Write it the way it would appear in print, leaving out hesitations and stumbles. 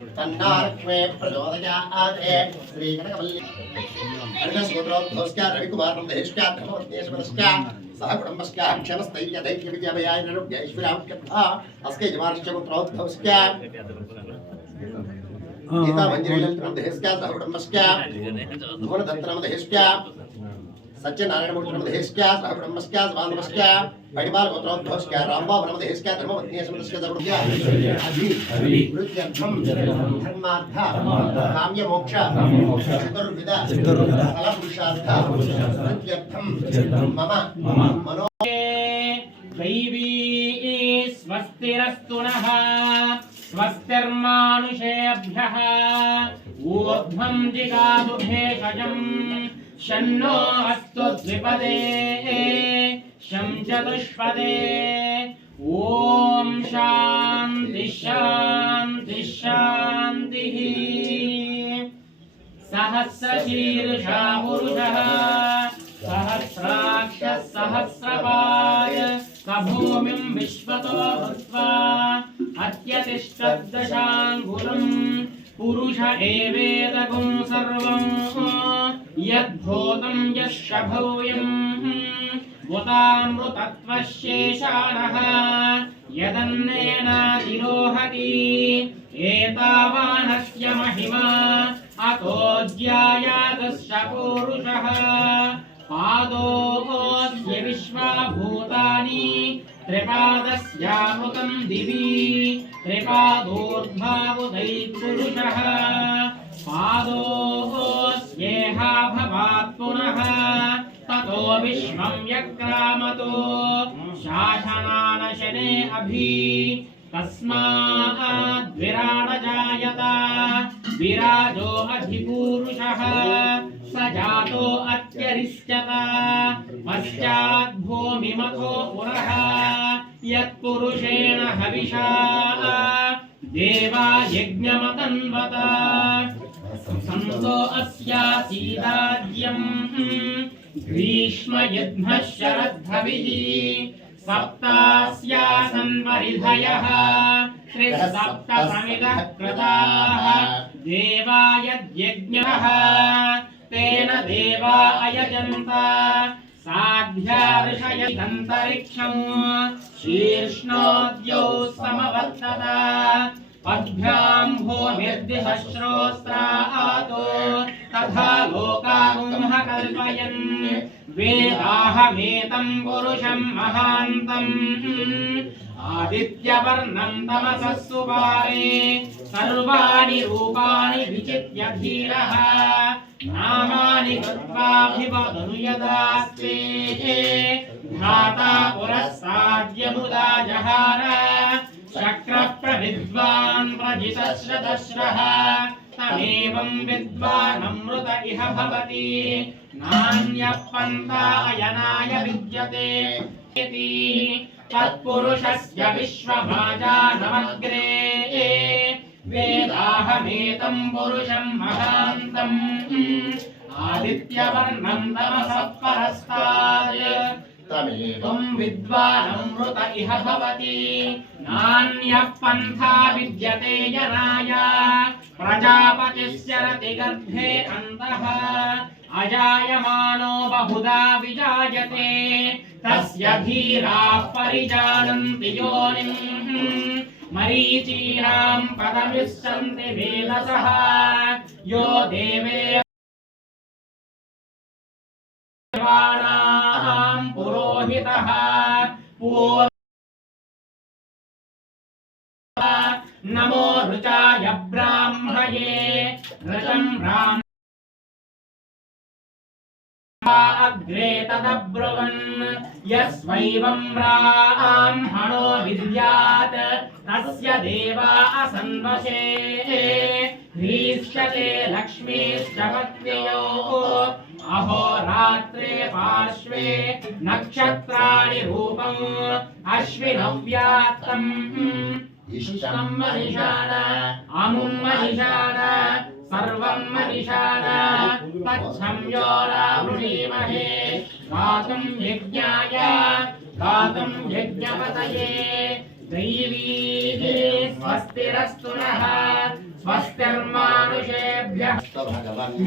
तन्नारक्ष्मे प्रचोदयाते श्रीकनकवल्ली अर्घसूत्रोद्भवस्या रविकुमारं देशस्या धर्मवत्येश्वरस्या सह कुटुम्बस्या क्षमस्तैर्यधैर्यविजयभयाय निरुग्यैश्वर्यामुख्यथा अस्के यजमानस्य पुत्रोद्भवस्या गीता मंजरीलं देशस्या सह कुटुम्बस्या भुवनदत्तनं देशस्या सत्यनारायण मूर्ति देशस्या सह कुटुम्बस्या बान्धवस्या परिवार गोत्रोद्भवस्या रामबाबु देशस्या धर्मवत्येश्वरस्या दरुद्या वृद्ध्यर्थं धर्मार्थ काम्य मोक्ष चतुर्विध फलपुरुषार्थ वृद्ध्यर्थं मम मनो दैवी स्वस्तिरस्तु नः स्वस्तिर्मानुषेभ्यः ऊर्ध्वं जिगातु भेषजम् शन्नो अस्तु द्विपदे शं चतुष्पदे ॐ शान्ति शान्ति शान्तिः सहस्रशीर्षा पुरुषः सहस्राक्षः सहस्रपाद स भूमिं विश्वतो भूत्वा अत्यतिष्ठद्दशाङ्गुलम् पुरुष एवेदगुं सर्वं यद्भूतं यश्च भूयम् भूतामृतत्वशेषाणः यदन्नेनाधिरोहति एतावानस्य महिमा अतो ज्यायातस्य पूरुषः पादोऽस्य विश्वभूतानि त्रिपादस्यामृतं दिवि त्रिपादोर्ध्वावुदैपुरुषः पादोऽस्येहा भवात् पुनः ततो विश्वं यक्रामतो शासनानशने अभि तस्माद् विराड जायत विराजो अधिपूरुषः स जातो अत्यरिष्यत पश्चात् भूमिमतो पुरः यत्पुरुषेण हविषा देवा यज्ञमतन्वत संसो अस्यासीदाज्यम् ग्रीष्म यज्ञः शरद्धविः सप्तास्यासन् परिधयः त्रिसप्त समिदः कृताः देवा यज्ञः तेन देवा अयजन्त साध्यार्षयन्तरिक्षम् शीर्ष्णोद्यौ समवर्तत पद्भ्यां भूमिर्दिहस्रोस्त्रातो तथा लोकागुंह कल्पयन् वेदाहमेतं पुरुषं महान्तम् आदित्यवर्णं तमसः सुपारे सर्वाणि रूपाणि विचित्य धीरः नामानि कृत्वाभिवदनु यदास्ते धाता पुरस्साद्य मुदा जहार शक्रः प्रविद्वान् प्रजितश्रतश्रः तमेवं विद्वानमृत इह भवति नान्यः पन्था अयनाय विद्यते इति तत्पुरुषस्य विश्वभाजानमग्रे वेदाहमेतं पुरुषं महान्तम् आदित्यवर्णं तमसः परस्तात् तमेवं विद्वानमृत इह भवति नान्यः पन्था विद्यते जनाय प्रजापतिश्चरति गर्भे अन्तः अजायमानो बहुधा विजायते तस्य धीराः परिजानन्ति योनिम् मरीचीनां पदमिच्छन्ति वेदसः यो देवानां पुरोहितः नमो ऋचाय ब्राह्मणे ऋचं ब्राह्मण अग्रे तदब्रुवन् यस्वैवं ब्राह्मणो विद्यात् तस्य देवा असन्वशे ह्रीष्यते लक्ष्मीश्च पत्न्योः अहोरात्रे पार्श्वे नक्षत्राणि रूपम् अश्विनव्यात्तम् इष्टं मनिषाण अमुं मनिषाण सर्वं मनिषाण तच्छं यो रावृणीमहे गातुं यज्ञाय गातुं यज्ञपतये दैवी स्वस्तिरस्तु नः भगवान